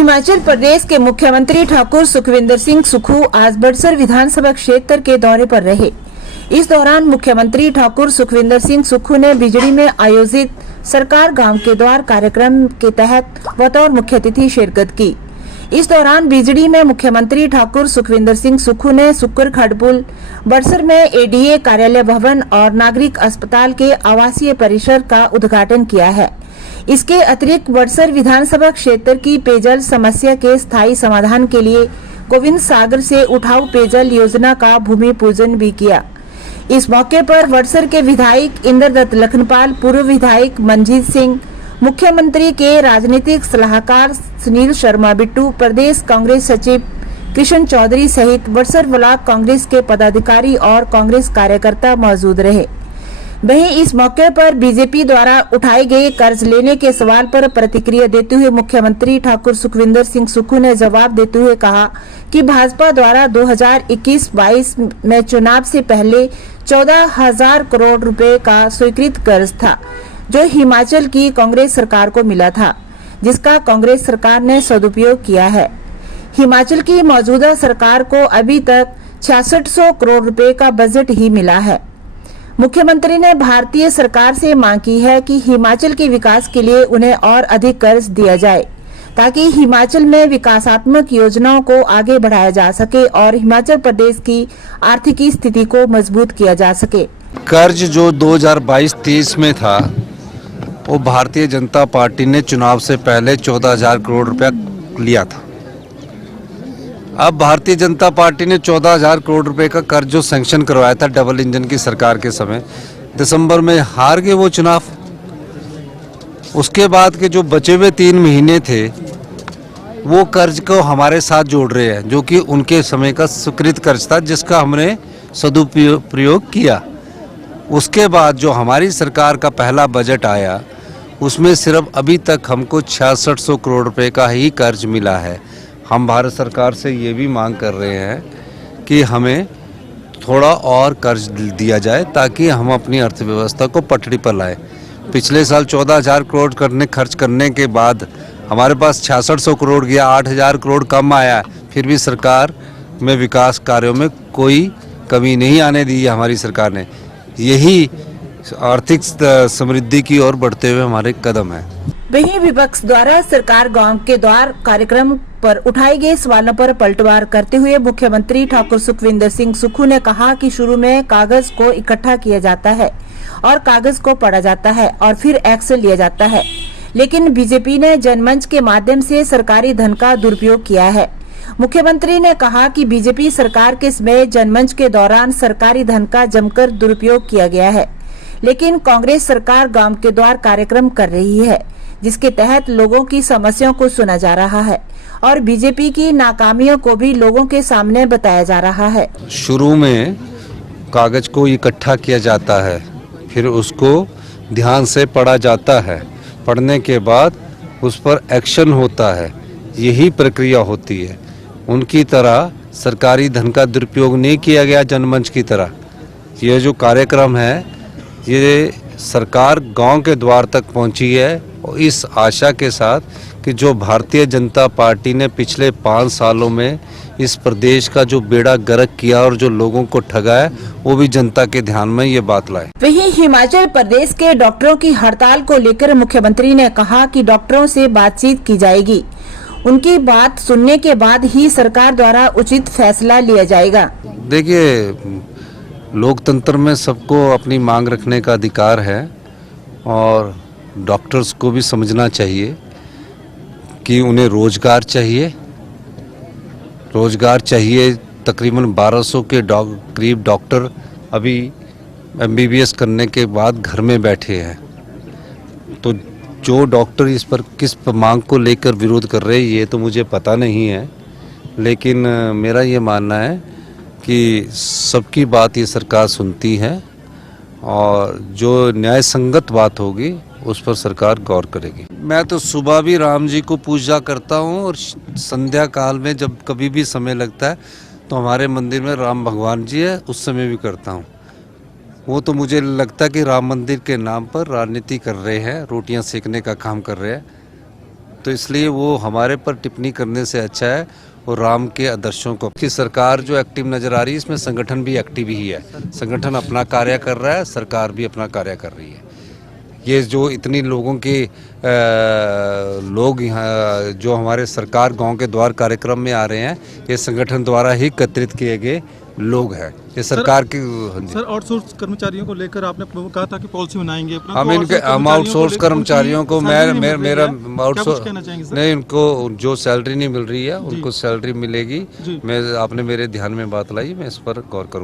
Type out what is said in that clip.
हिमाचल प्रदेश के मुख्यमंत्री ठाकुर सुखविंदर सिंह सुक्खू आज बड़सर विधानसभा क्षेत्र के दौरे पर रहे। इस दौरान मुख्यमंत्री ठाकुर सुखविंदर सिंह सुक्खू ने बिजड़ी में आयोजित सरकार गांव के द्वार कार्यक्रम के तहत बतौर मुख्य अतिथि शिरकत की। इस दौरान बिजड़ी में मुख्यमंत्री ठाकुर सुखविंदर सिंह सुक्खू ने सुक्कर खड़पुल, बड़सर में एडीए कार्यालय भवन और नागरिक अस्पताल के आवासीय परिसर का उद्घाटन किया है। इसके अतिरिक्त बड़सर विधानसभा क्षेत्र की पेयजल समस्या के स्थायी समाधान के लिए गोविंद सागर से उठाऊ पेयजल योजना का भूमि पूजन भी किया। इस मौके पर बड़सर के विधायक इंद्रदत्त लखनपाल, पूर्व विधायक मनजीत सिंह, मुख्यमंत्री के राजनीतिक सलाहकार सुनील शर्मा बिट्टू, प्रदेश कांग्रेस सचिव किशन चौधरी सहित बड़सर ब्लॉक कांग्रेस के पदाधिकारी और कांग्रेस कार्यकर्ता मौजूद रहे। वहीं इस मौके पर बीजेपी द्वारा उठाए गए कर्ज लेने के सवाल पर प्रतिक्रिया देते हुए मुख्यमंत्री ठाकुर सुखविंदर सिंह सुक्खू ने जवाब देते हुए कहा कि भाजपा द्वारा 2021-22 में चुनाव से पहले 14,000 करोड़ रुपए का स्वीकृत कर्ज था, जो हिमाचल की कांग्रेस सरकार को मिला था, जिसका कांग्रेस सरकार ने सदुपयोग किया है। हिमाचल की मौजूदा सरकार को अभी तक 6600 करोड़ रुपए का बजट ही मिला है। मुख्यमंत्री ने भारतीय सरकार से मांग की है कि हिमाचल के विकास के लिए उन्हें और अधिक कर्ज दिया जाए, ताकि हिमाचल में विकासात्मक योजनाओं को आगे बढ़ाया जा सके और हिमाचल प्रदेश की आर्थिक स्थिति को मजबूत किया जा सके। कर्ज जो 2022-23 में था, वो भारतीय जनता पार्टी ने चुनाव से पहले 14,000 करोड़ रुपया लिया था। अब भारतीय जनता पार्टी ने 14,000 करोड़ रुपए का कर्ज जो सैंक्शन करवाया था डबल इंजन की सरकार के समय, दिसंबर में हार गए वो चुनाव। उसके बाद के जो बचे हुए 3 महीने थे, वो कर्ज को हमारे साथ जोड़ रहे हैं, जो कि उनके समय का स्वीकृत कर्ज था, जिसका हमने सदुपयोग किया। उसके बाद जो हमारी सरकार का पहला बजट आया, उसमें सिर्फ अभी तक हमको 6600 करोड़ रुपए का ही कर्ज मिला है। हम भारत सरकार से ये भी मांग कर रहे हैं कि हमें थोड़ा और कर्ज दिया जाए, ताकि हम अपनी अर्थव्यवस्था को पटरी पर लाएं। पिछले साल 14,000 करोड़ खर्च करने के बाद हमारे पास 6600 करोड़ गया, 8,000 करोड़ कम आया, फिर भी सरकार में विकास कार्यों में कोई कमी नहीं आने दी है हमारी सरकार ने। यही आर्थिक समृद्धि की ओर बढ़ते हुए हमारे कदम है। वहीं विपक्ष द्वारा सरकार गांव के द्वार कार्यक्रम पर उठाए गए सवालों पर पलटवार करते हुए मुख्यमंत्री ठाकुर सुखविंदर सिंह सुक्खू ने कहा कि शुरू में कागज को इकट्ठा किया जाता है और कागज को पढ़ा जाता है और फिर एक्शन लिया जाता है, लेकिन बीजेपी ने जनमंच के माध्यम से सरकारी धन का दुरुपयोग किया है। मुख्यमंत्री ने कहा कि बीजेपी सरकार के समय जनमंच के दौरान सरकारी धन का जमकर दुरुपयोग किया गया है, लेकिन कांग्रेस सरकार गांव के द्वार कार्यक्रम कर रही है, जिसके तहत लोगों की समस्याओं को सुना जा रहा है और बीजेपी की नाकामियों को भी लोगों के सामने बताया जा रहा है। शुरू में कागज को इकट्ठा किया जाता है, फिर उसको ध्यान से पढ़ा जाता है, पढ़ने के बाद उस पर एक्शन होता है, यही प्रक्रिया होती है। उनकी तरह सरकारी धन का दुरुपयोग नहीं किया गया जनमंच की तरह। ये जो कार्यक्रम है, ये सरकार गांव के द्वार तक पहुंची है, और इस आशा के साथ कि जो भारतीय जनता पार्टी ने पिछले 5 सालों में इस प्रदेश का जो बेड़ा गर्क किया और जो लोगों को ठगाया, वो भी जनता के ध्यान में ये बात लाए। वहीं हिमाचल प्रदेश के डॉक्टरों की हड़ताल को लेकर मुख्यमंत्री ने कहा कि डॉक्टरों से बातचीत की जाएगी, उनकी बात सुनने के बाद ही सरकार द्वारा उचित फैसला लिया जाएगा। देखिए, लोकतंत्र में सबको अपनी मांग रखने का अधिकार है और डॉक्टर्स को भी समझना चाहिए कि उन्हें रोजगार चाहिए। तकरीबन 1200 के करीब डॉक्टर अभी MBBS करने के बाद घर में बैठे हैं। तो जो डॉक्टर इस पर किस मांग को लेकर विरोध कर रहे हैं, ये तो मुझे पता नहीं है, लेकिन मेरा ये मानना है कि सबकी बात ये सरकार सुनती है और जो न्याय संगत बात होगी उस पर सरकार गौर करेगी। मैं तो सुबह भी राम जी को पूजा करता हूँ और संध्या काल में जब कभी भी समय लगता है तो हमारे मंदिर में राम भगवान जी है, उस समय भी करता हूँ। वो तो मुझे लगता है कि राम मंदिर के नाम पर राजनीति कर रहे हैं, रोटियां सेकने का काम कर रहे हैं। तो इसलिए वो हमारे पर टिप्पणी करने से अच्छा है और राम के आदर्शों को कि सरकार जो एक्टिव नज़र आ रही है इसमें संगठन भी एक्टिव ही है। संगठन अपना कार्य कर रहा है, सरकार भी अपना कार्य कर रही है। ये जो इतनी लोगों के लोग यहाँ जो हमारे सरकार गांव के द्वार कार्यक्रम में आ रहे हैं, ये संगठन द्वारा ही एकत्रित किए गए लोग हैं। ये सरकार की। सर आउटसोर्स कर्मचारियों को लेकर आपने कहा था कि पॉलिसी बनाएंगे अपना, हम आउटसोर्स कर्मचारियों को मेरा आउटसोर्स कहना चाहेंगे सर? नहीं, उनको जो सैलरी नहीं मिल रही है उनको सैलरी मिलेगी। मैं आपने मेरे ध्यान में बात लाई, मैं इस पर गौर करूँगा।